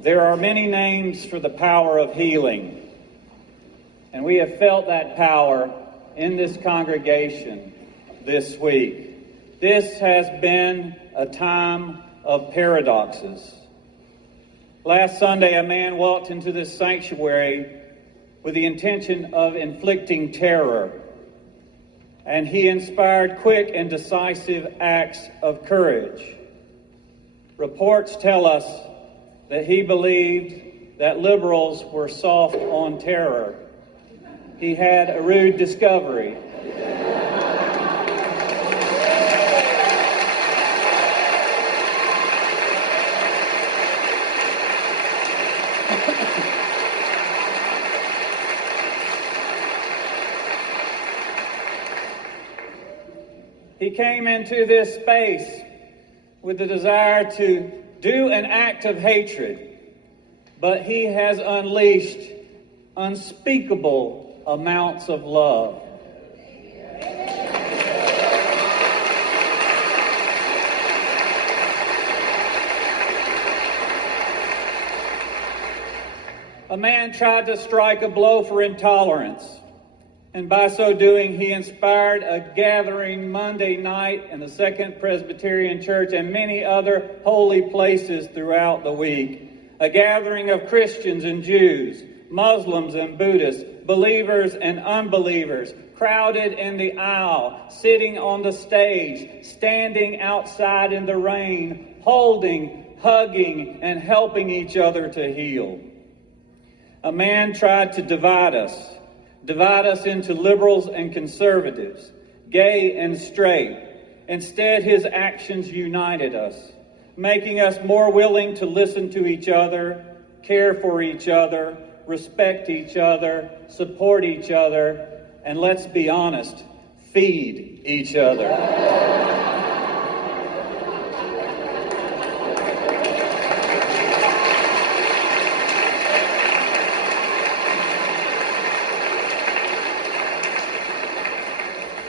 There are many names for the power of healing, and we have felt that power in this congregation this week. This has been a time of paradoxes. Last Sunday, a man walked into this sanctuary with the intention of inflicting terror, and he inspired quick and decisive acts of courage. Reports tell us that he believed that liberals were soft on terror. He had a rude discovery. He came into this space with the desire to do an act of hatred, but he has unleashed unspeakable amounts of love. A man tried to strike a blow for intolerance, and by so doing, he inspired a gathering Monday night in the Second Presbyterian Church and many other holy places throughout the week. A gathering of Christians and Jews, Muslims and Buddhists, believers and unbelievers, crowded in the aisle, sitting on the stage, standing outside in the rain, holding, hugging, and helping each other to heal. A man tried to divide us into liberals and conservatives, gay and straight. Instead, his actions united us, making us more willing to listen to each other, care for each other, respect each other, support each other, and let's be honest, feed each other.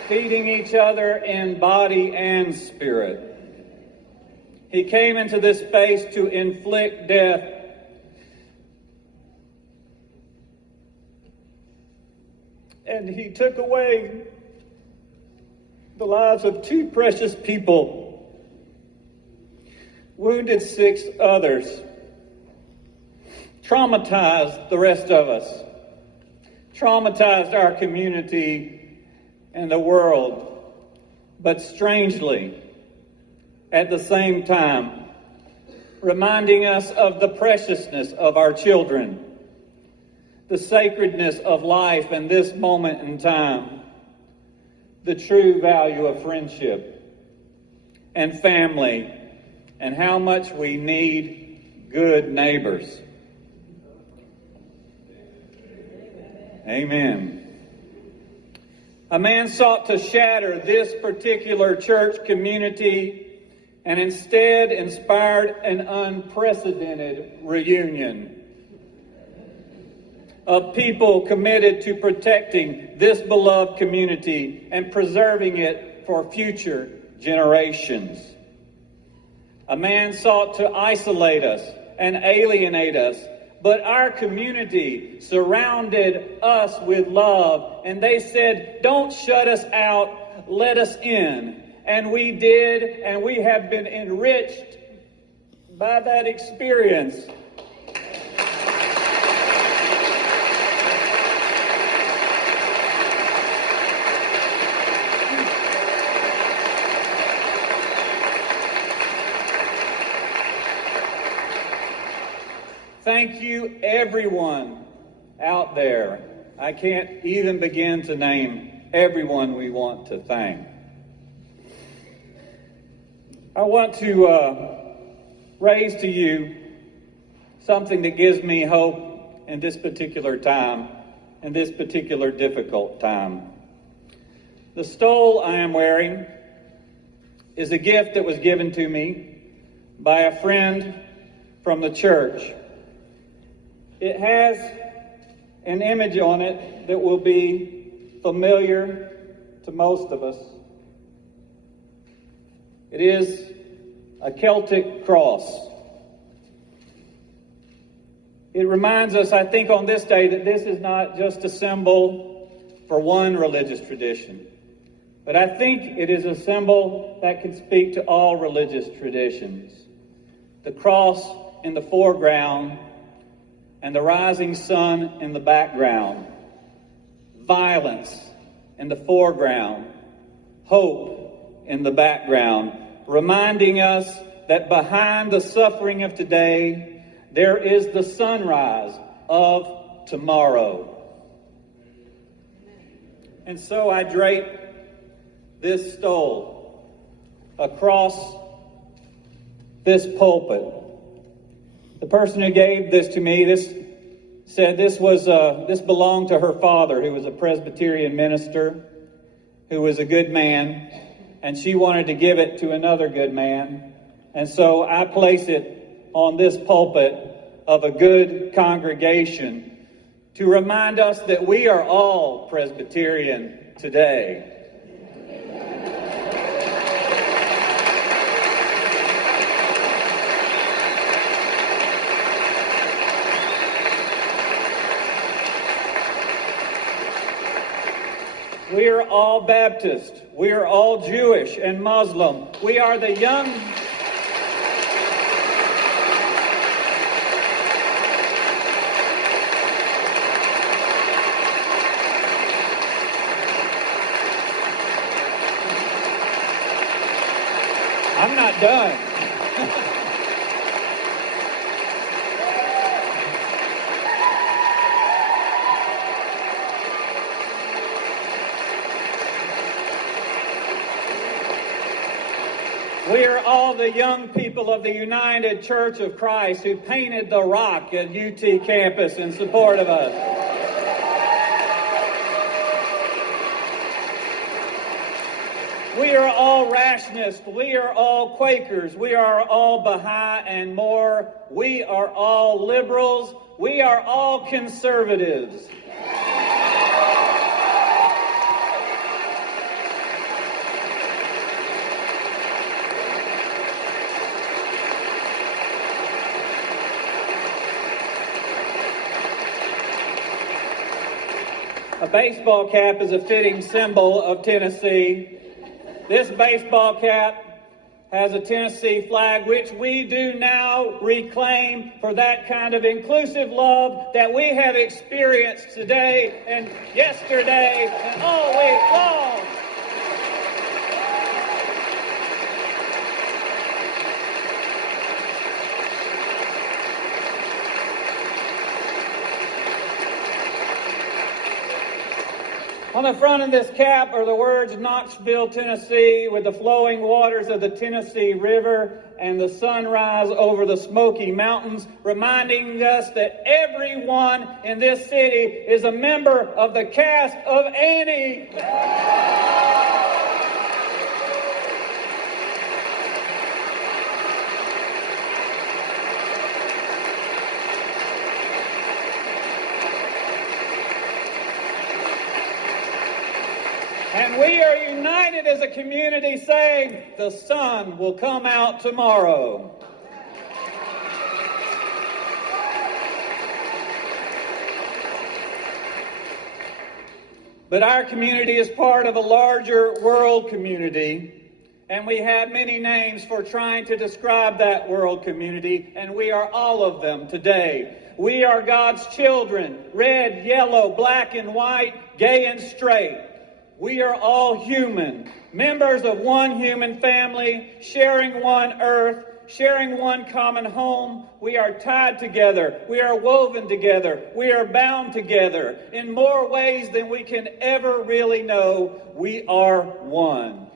Feeding each other in body and spirit. He came into this space to inflict death. And he took away the lives of 2 precious people, wounded 6 others, traumatized the rest of us, traumatized our community and the world, but strangely, at the same time, reminding us of the preciousness of our children, the sacredness of life in this moment in time, the true value of friendship and family, and how much we need good neighbors. Amen. A man sought to shatter this particular church community and instead inspired an unprecedented reunion of people committed to protecting this beloved community and preserving it for future generations. A man sought to isolate us and alienate us, but our community surrounded us with love, and they said, "Don't shut us out, let us in." And we did, and we have been enriched by that experience. Thank you, everyone out there. I can't even begin to name everyone we want to thank. I want to raise to you something that gives me hope in this particular time, in this particular difficult time. The stole I am wearing is a gift that was given to me by a friend from the church. It has an image on it that will be familiar to most of us. It is a Celtic cross. It reminds us, I think, on this day that this is not just a symbol for one religious tradition, but I think it is a symbol that can speak to all religious traditions. The cross in the foreground and the rising sun in the background. Violence in the foreground, hope in the background, reminding us that behind the suffering of today, there is the sunrise of tomorrow. And so I drape this stole across this pulpit. The person who gave this to me, said this belonged to her father, who was a Presbyterian minister, who was a good man, and she wanted to give it to another good man. And so I place it on this pulpit of a good congregation to remind us that we are all Presbyterian today. We are all Baptist. We are all Jewish and Muslim. We are the young... I'm not done. We are all the young people of the United Church of Christ who painted the rock at UT campus in support of us. We are all rationists. We are all Quakers. We are all Baha'i and more. We are all liberals. We are all conservatives. A baseball cap is a fitting symbol of Tennessee. This baseball cap has a Tennessee flag, which we do now reclaim for that kind of inclusive love that we have experienced today and yesterday and all week long. On the front of this cap are the words Knoxville, Tennessee, with the flowing waters of the Tennessee River and the sunrise over the Smoky Mountains, reminding us that everyone in this city is a member of the cast of Annie. And we are united as a community saying, the sun will come out tomorrow. But our community is part of a larger world community, and we have many names for trying to describe that world community, and we are all of them today. We are God's children, red, yellow, black and white, gay and straight. We are all human, members of one human family, sharing one earth, sharing one common home. We are tied together. We are woven together. We are bound together. In more ways than we can ever really know, we are one.